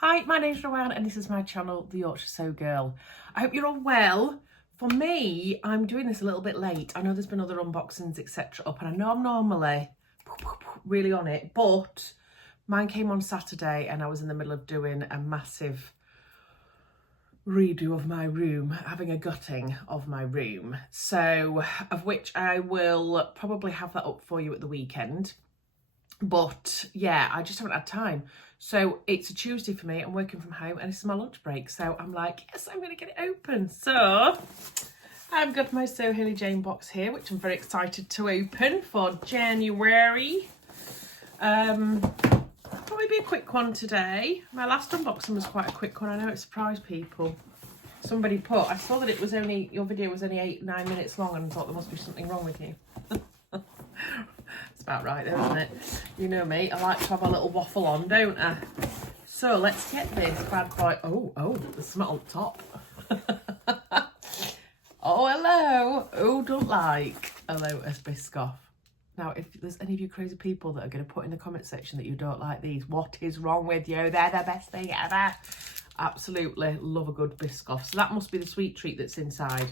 Hi, my name's Ruan and this is my channel, The Yorkshire Sew Girl. I hope you're all well. For me, I'm doing this a little bit late. I know there's been other unboxings, etc. up, and I know I'm normally really on it, but mine came on Saturday and I was in the middle of doing a massive redo of my room, having a gutting of my room. So, of which I will probably have that up for you at the weekend. But yeah, I just haven't had time. So it's a Tuesday for me. I'm working from home and this is my lunch break. So I'm like, yes, I'm going to get it open. So I've got my So Hayley Jane box here, which I'm very excited to open for January. Probably be a quick one today. My last unboxing was quite a quick one. I know it surprised people. Somebody I saw that it was only, your video was only 8-9 minutes long and thought there must be something wrong with you. About right there, isn't it? You know me, I like to have a little waffle on, don't I? So let's get this bad boy. Oh, the smell on top. Oh, hello. Oh, don't like a Lotus Biscoff. Now, if there's any of you crazy people that are going to put in the comment section that you don't like these, what is wrong with you? They're the best thing ever. Absolutely love a good Biscoff. So that must be the sweet treat that's inside.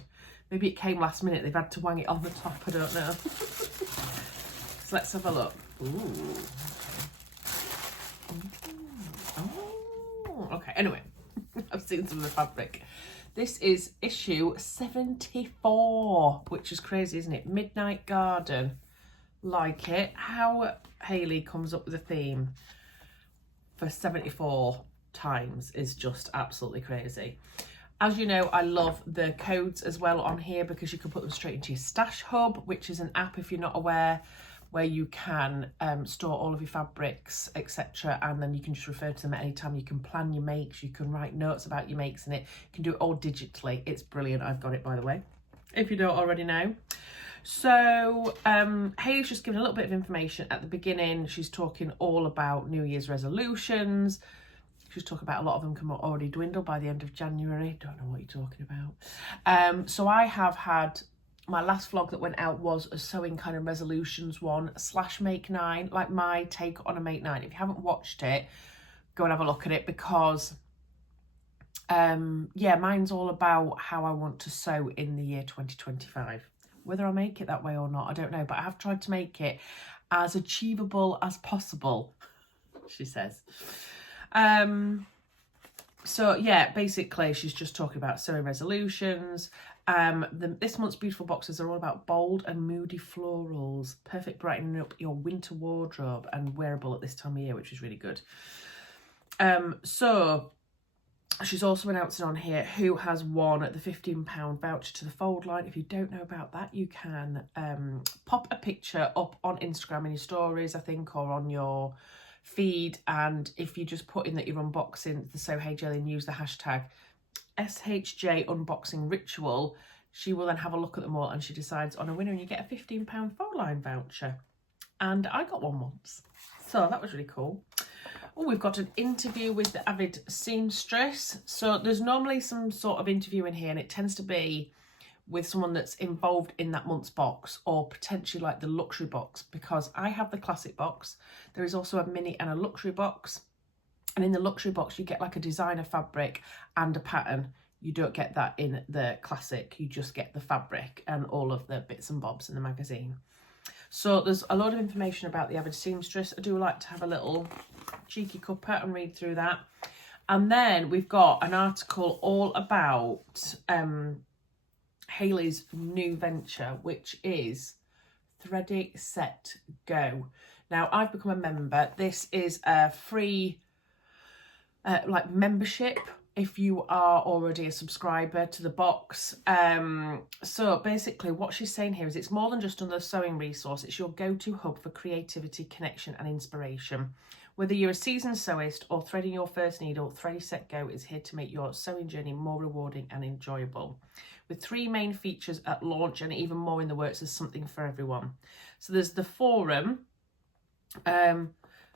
Maybe it came last minute. They've had to wang it on the top. I don't know. So let's have a look. Ooh. Oh, okay. Anyway, I've seen some of the fabric. This is issue 74, which is crazy, isn't it? Midnight Garden. Like it. How Hayley comes up with a theme for 74 times is just absolutely crazy. As you know, I love the codes as well on here because you can put them straight into your Stash Hub, which is an app, if you're not aware, where you can store all of your fabrics, etc. And then you can just refer to them at any time. You can plan your makes, you can write notes about your makes in it. You can do it all digitally. It's brilliant. I've got it, by the way, if you don't already know. So Hayley's just giving a little bit of information at the beginning. She's talking all about New Year's resolutions. She's talking about a lot of them can already dwindle by the end of January. Don't know what you're talking about. So I have had, my last vlog that went out was a sewing kind of resolutions one / make 9, like my take on a make 9. If you haven't watched it, go and have a look at it because, yeah, mine's all about how I want to sew in the year 2025. Whether I make it that way or not, I don't know, but I have tried to make it as achievable as possible, she says. So yeah, basically she's just talking about sewing resolutions. This month's beautiful boxes are all about bold and moody florals, perfect brightening up your winter wardrobe and wearable at this time of year, which is really good. So she's also announcing on here who has won the £15 voucher to the Fold line. If you don't know about that, you can pop a picture up on Instagram in your stories, I think, or on your feed, and if you just put in that you're unboxing the So Hey Jelly and use the hashtag SHJ unboxing ritual, she will then have a look at them all and she decides on a winner and you get a £15 Fold line voucher. And I got one once, so that was really cool. Oh, we've got an interview with the avid seamstress. So there's normally some sort of interview in here and it tends to be with someone that's involved in that month's box or potentially like the luxury box, because I have the classic box. There is also a mini and a luxury box. And in the luxury box, you get like a designer fabric and a pattern. You don't get that in the classic. You just get the fabric and all of the bits and bobs in the magazine. So there's a lot of information about the avid seamstress. I do like to have a little cheeky cuppa and read through that. And then we've got an article all about Hayley's new venture, which is Thready Set Go. Now, I've become a member. This is a free like membership if you are already a subscriber to the box. So basically what she's saying here is it's more than just another sewing resource. It's your go-to hub for creativity, connection and inspiration. Whether you're a seasoned sewist or threading your first needle, Thready Set Go is here to make your sewing journey more rewarding and enjoyable. With 3 main features at launch and even more in the works, there's something for everyone. So there's the forum.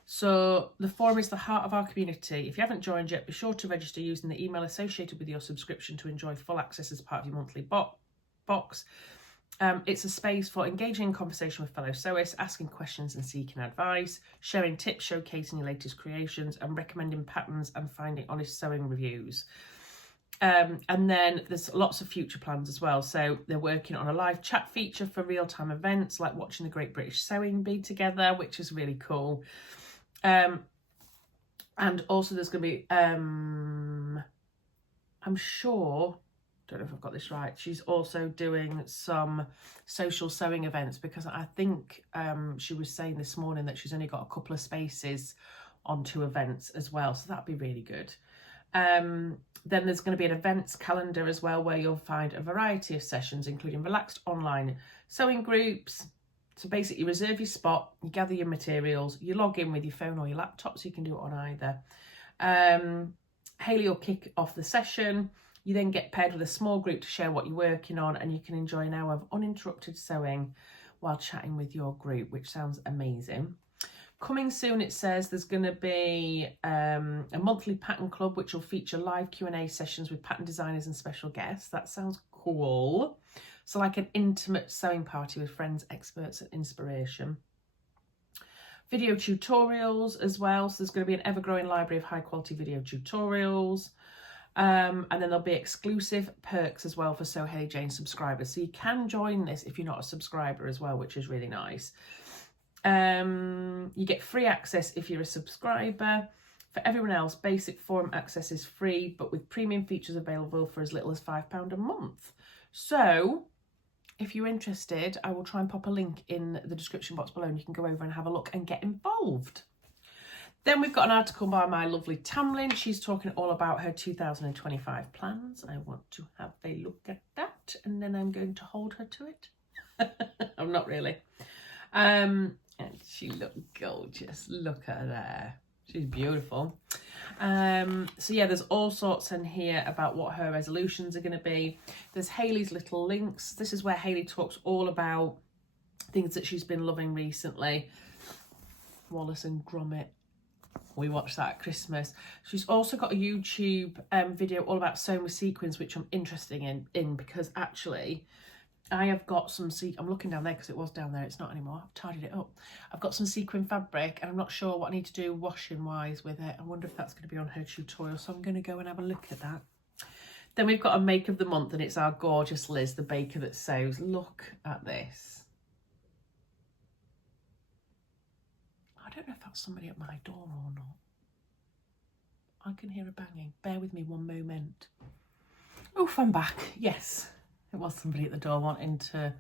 So the forum is the heart of our community. If you haven't joined yet, be sure to register using the email associated with your subscription to enjoy full access as part of your monthly box. It's a space for engaging in conversation with fellow sewists, asking questions and seeking advice, sharing tips, showcasing your latest creations, and recommending patterns and finding honest sewing reviews. And then there's lots of future plans as well. So they're working on a live chat feature for real-time events, like watching the Great British Sewing Bee together, which is really cool. And also there's going to be, I'm sure, don't know if I've got this right, she's also doing some social sewing events, because I think she was saying this morning that she's only got a couple of spaces on 2 events as well. So that'd be really good. Then there's going to be an events calendar as well, where you'll find a variety of sessions, including relaxed online sewing groups. So basically, you reserve your spot, you gather your materials, you log in with your phone or your laptop, so you can do it on either. Hayley will kick off the session. You then get paired with a small group to share what you're working on, and you can enjoy an hour of uninterrupted sewing while chatting with your group, which sounds amazing. Coming soon, it says there's going to be a monthly pattern club, which will feature live Q&A sessions with pattern designers and special guests. That sounds cool. So like an intimate sewing party with friends, experts and inspiration. Video tutorials as well. So there's going to be an ever-growing library of high-quality video tutorials. And then there'll be exclusive perks as well for Sew Hayley Jane subscribers. So you can join this if you're not a subscriber as well, which is really nice. You get free access if you're a subscriber. For everyone else, basic forum access is free, but with premium features available for as little as £5 a month. So if you're interested, I will try and pop a link in the description box below, and you can go over and have a look and get involved. Then we've got an article by my lovely Tamlin. She's talking all about her 2025 plans. I want to have a look at that, and then I'm going to hold her to it. I'm not really. And she looked gorgeous. Look at her there. She's beautiful. So yeah, there's all sorts in here about what her resolutions are going to be. There's Hayley's little links. This is where Hayley talks all about things that she's been loving recently. Wallace and Gromit. We watched that at Christmas. She's also got a YouTube video all about sewing with sequins, which I'm interested in because actually I have got some I'm looking down there because it was down there. It's not anymore. I've tidied it up. I've got some sequin fabric and I'm not sure what I need to do washing wise with it. I wonder if that's going to be on her tutorial. So I'm going to go and have a look at that. Then we've got a make of the month, and it's our gorgeous Liz, the baker that sews. Look at this. I don't know if that's somebody at my door or not. I can hear a banging. Bear with me one moment. Oof, I'm back. Yes. It was somebody at the door wanting to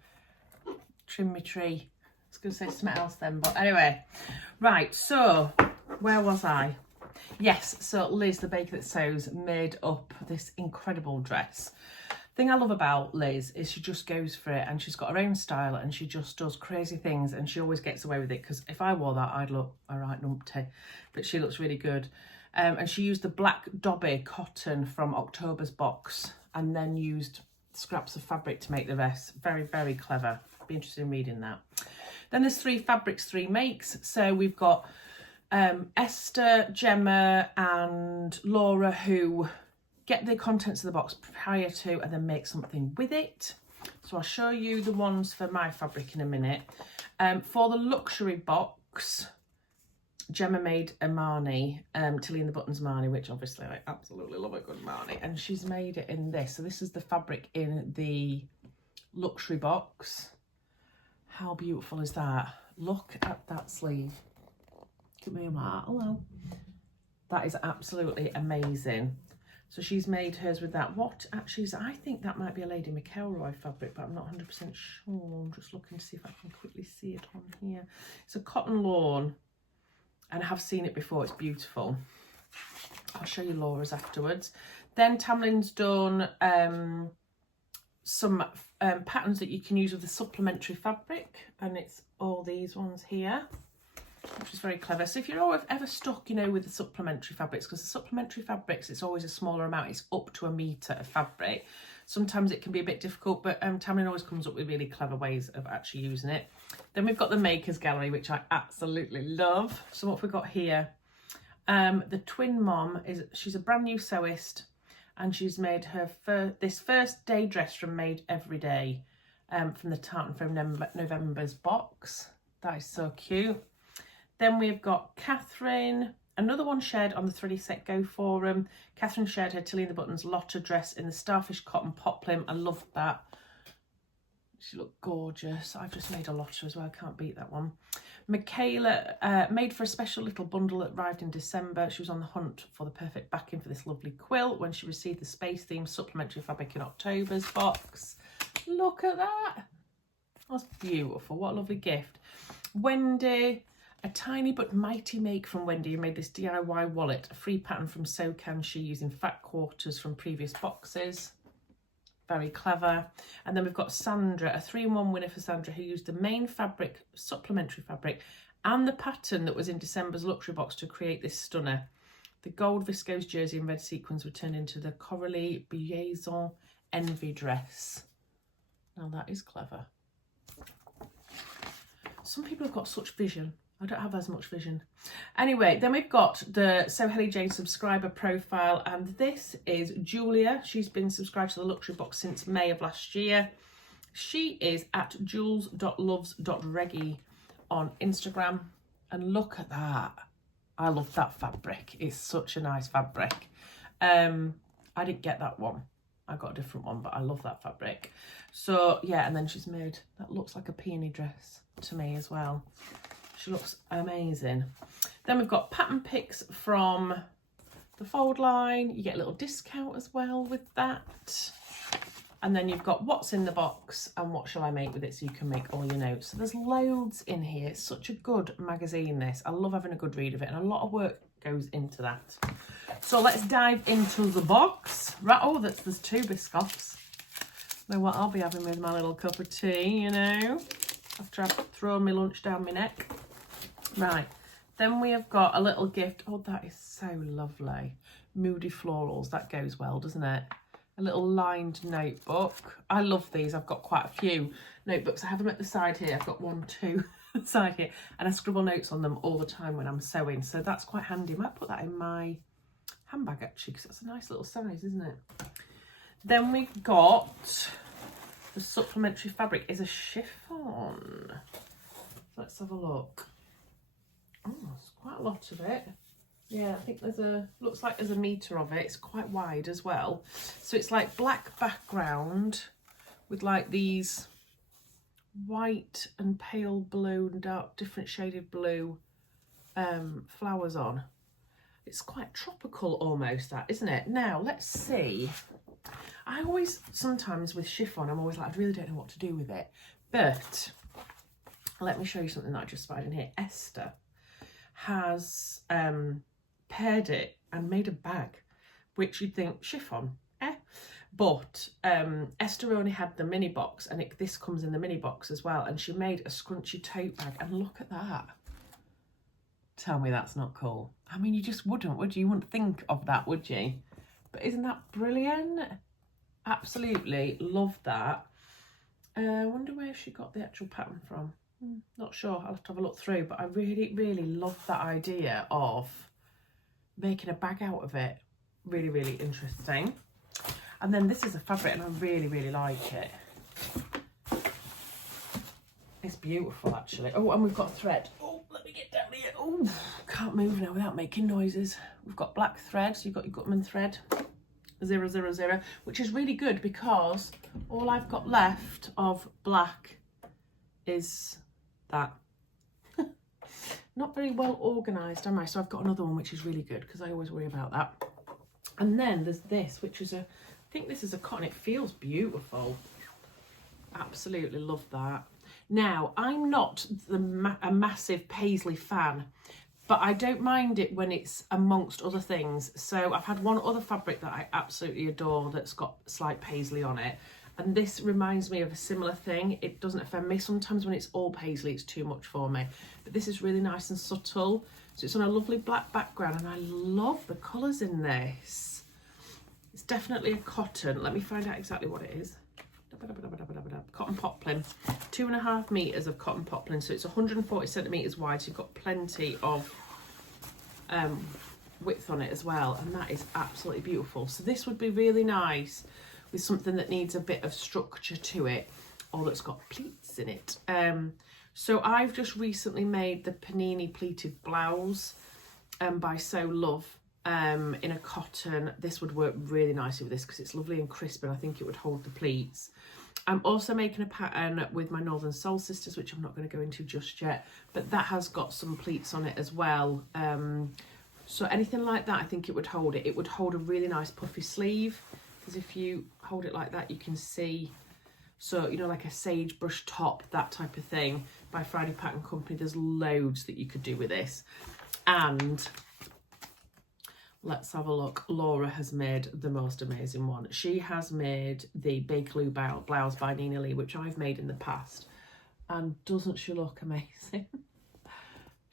trim my tree. I was going to say something else then, but anyway. Right, so where was I? Yes, so Liz, the baker that sews, made up this incredible dress. Thing I love about Liz is she just goes for it, and she's got her own style, and she just does crazy things, and she always gets away with it, because if I wore that, I'd look all right numpty, but she looks really good. And she used the black Dobby cotton from October's box, and then used scraps of fabric to make the rest. Very, very clever. Be interested in reading that. Then there's 3 fabrics, 3 makes. So we've got Esther, Gemma and Laura, who get the contents of the box prior to and then make something with it. So I'll show you the ones for my fabric in a minute. For the luxury box, Gemma made a Marnie, Tilly and the Buttons Marnie, which obviously I absolutely love a good Marnie, and she's made it in this. So this is the fabric in the luxury box. How beautiful is that? Look at that sleeve. Look at me, I'm like, hello. That is absolutely amazing. So she's made hers with that. What actually is, I think that might be a Lady McElroy fabric, but I'm not 100% sure. I'm just looking to see if I can quickly see it on here. It's a cotton lawn, and I have seen it before. It's beautiful. I'll show you Laura's afterwards. Then Tamlin's done some patterns that you can use with the supplementary fabric, and it's all these ones here, which is very clever. So if you're ever stuck, you know, with the supplementary fabrics, because the supplementary fabrics, it's always a smaller amount. It's up to 1 metre of fabric. Sometimes it can be a bit difficult, but Tamlin always comes up with really clever ways of actually using it. Then we've got the Makers Gallery, which I absolutely love. So what we've got here, the twin mom, she's a brand new sewist, and she's made her this first day dress from Made Every Day. from the Tartan from November's box. That is so cute. Then we've got Catherine, another one shared on the Thready Set Go forum. Catherine shared her Tilly and the Buttons Lotta dress in the Starfish Cotton Poplin. I loved that. She looked gorgeous. I've just made a Lotta as well. I can't beat that one. Michaela made for a special little bundle that arrived in December. She was on the hunt for the perfect backing for this lovely quilt when she received the space theme supplementary fabric in October's box. Look at that. That's beautiful. What a lovely gift. Wendy, a tiny but mighty make from Wendy, who made this DIY wallet, a free pattern from So Can She using fat quarters from previous boxes. Very clever. And then we've got Sandra, a 3-in-1 winner for Sandra, who used the main fabric, supplementary fabric, and the pattern that was in December's luxury box to create this stunner. The gold viscose jersey and red sequins were turned into the Coralie Biaison Envy dress. Now that is clever. Some people have got such vision. I don't have as much vision. Anyway, then we've got the So Hayley Jane subscriber profile, and this is Julia. She's been subscribed to the luxury box since May of last year. She is at jules.loves.reggie on Instagram, and look at that. I love that fabric. It's such a nice fabric. I didn't get that one. I got a different one, but I love that fabric. So yeah, and then she's made, that looks like a peony dress to me as well. She looks amazing. Then we've got pattern picks from the fold line. You get a little discount as well with that. And then you've got what's in the box and what shall I make with it, so you can make all your notes. So there's loads in here. It's such a good magazine, this. I love having a good read of it, and a lot of work goes into that. So let's dive into the box. Right, oh, there's 2 biscoffs. Know what I'll be having with my little cup of tea, you know, after I've thrown my lunch down my neck. Right, then we have got a little gift. Oh, that is so lovely. Moody Florals, that goes well, doesn't it? A little lined notebook. I love these. I've got quite a few notebooks. I have them at the side here. I've got 1, 2 at the side here, and I scribble notes on them all the time when I'm sewing, so that's quite handy. I might put that in my handbag actually, because that's a nice little size, isn't it? Then we've got the supplementary fabric is a chiffon. Let's have a look. Oh, there's quite a lot of it. Yeah, I think looks like there's a metre of it. It's quite wide as well. So it's like black background with like these white and pale blue and dark different shaded blue flowers on. It's quite tropical almost, that, isn't it? Now, let's see. I always, sometimes with chiffon, I'm always like, I really don't know what to do with it. But let me show you something that I just spied in here. Esther has paired it and made a bag, which you'd think chiffon, but Esther only had the mini box, and this comes in the mini box as well, and she made a scrunchy tote bag, and look at that. Tell me that's not cool. I mean, you just wouldn't, would you? You wouldn't think of that, would you? But isn't that brilliant? Absolutely love that. I wonder where she got the actual pattern from. Not sure, I'll have to have a look through, but I really, really love that idea of making a bag out of it. Really, really interesting. And then this is a fabric, and I really, really like it. It's beautiful, actually. Oh, and we've got thread. Oh, let me get down here. Oh, can't move now without making noises. We've got black thread, so you've got your Gutman thread. 000, which is really good because all I've got left of black is that. Not very well organised, am I? So I've got another one which is really good because I always worry about that. And then there's this, which is I think this is a cotton. It feels beautiful. Absolutely love that. Now, I'm not a massive paisley fan, but I don't mind it when it's amongst other things. So I've had one other fabric that I absolutely adore that's got slight paisley on it. And this reminds me of a similar thing. It doesn't offend me. Sometimes when it's all paisley, it's too much for me. But this is really nice and subtle. So it's on a lovely black background, and I love the colours in this. It's definitely a cotton. Let me find out exactly what it is. Cotton poplin. 2.5 meters of cotton poplin. So it's 140 centimeters wide. So you've got plenty of width on it as well. And that is absolutely beautiful. So this would be really nice with something that needs a bit of structure to it. or that's got pleats in it. So I've just recently made the panini pleated blouse by So Love in a cotton. This would work really nicely with this because it's lovely and crisp, and I think it would hold the pleats. I'm also making a pattern with my Northern Soul Sisters, which I'm not going to go into just yet, but that has got some pleats on it as well. So anything like that, I think it would hold it. It would hold a really nice puffy sleeve, because if you hold it like that, you can see, so, you know, like a sagebrush top, that type of thing, by Friday Pattern Company. There's loads that you could do with this. And let's have a look. Laura has made the most amazing one. She has made the Bakerloo blouse by Nina Lee, which I've made in the past. And doesn't she look amazing?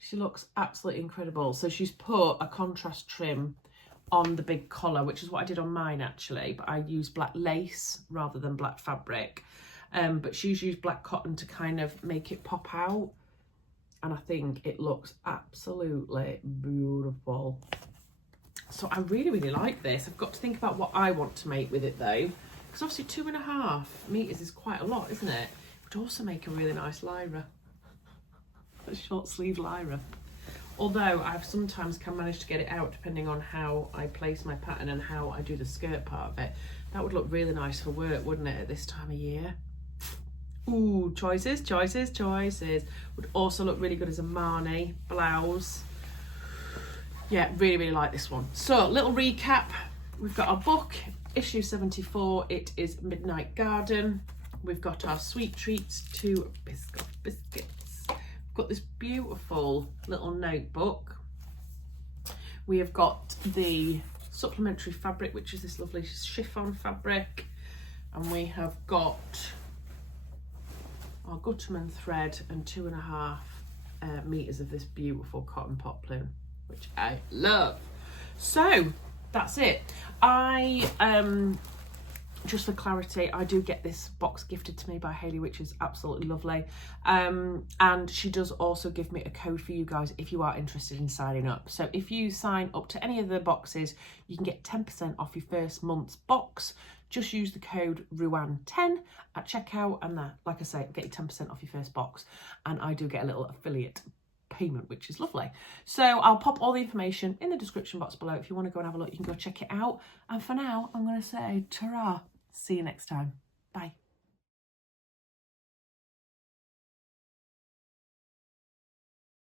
She looks absolutely incredible. So she's put a contrast trim on the big collar, which is what I did on mine actually, but I used black lace rather than black fabric. But she's used black cotton to kind of make it pop out. And I think it looks absolutely beautiful. So I really, really like this. I've got to think about what I want to make with it though, because obviously 2.5 meters is quite a lot, isn't it? It would also make a really nice lyra, a short sleeve lyra. Although I sometimes can manage to get it out depending on how I place my pattern and how I do the skirt part of it. That would look really nice for work, wouldn't it, at this time of year? Ooh, choices, choices, choices. Would also look really good as a Marnie blouse. Yeah, really, really like this one. So, little recap. We've got our book, issue 74. It is Midnight Garden. We've got our sweet treats, 2 biscuits. We've got this beautiful little notebook. We have got the supplementary fabric, which is this lovely chiffon fabric. And we have got our Gutterman thread and 2.5 meters of this beautiful cotton poplin, which I love. So that's it. Just for clarity, I do get this box gifted to me by Hayley, which is absolutely lovely. And she does also give me a code for you guys if you are interested in signing up. So if you sign up to any of the boxes, you can get 10% off your first month's box. Just use the code RUAN10 at checkout, and that, like I say, get you 10% off your first box. And I do get a little affiliate payment, which is lovely. So I'll pop all the information in the description box below. If you want to go and have a look, you can go check it out. And for now, I'm going to say ta-ra. See you next time. Bye.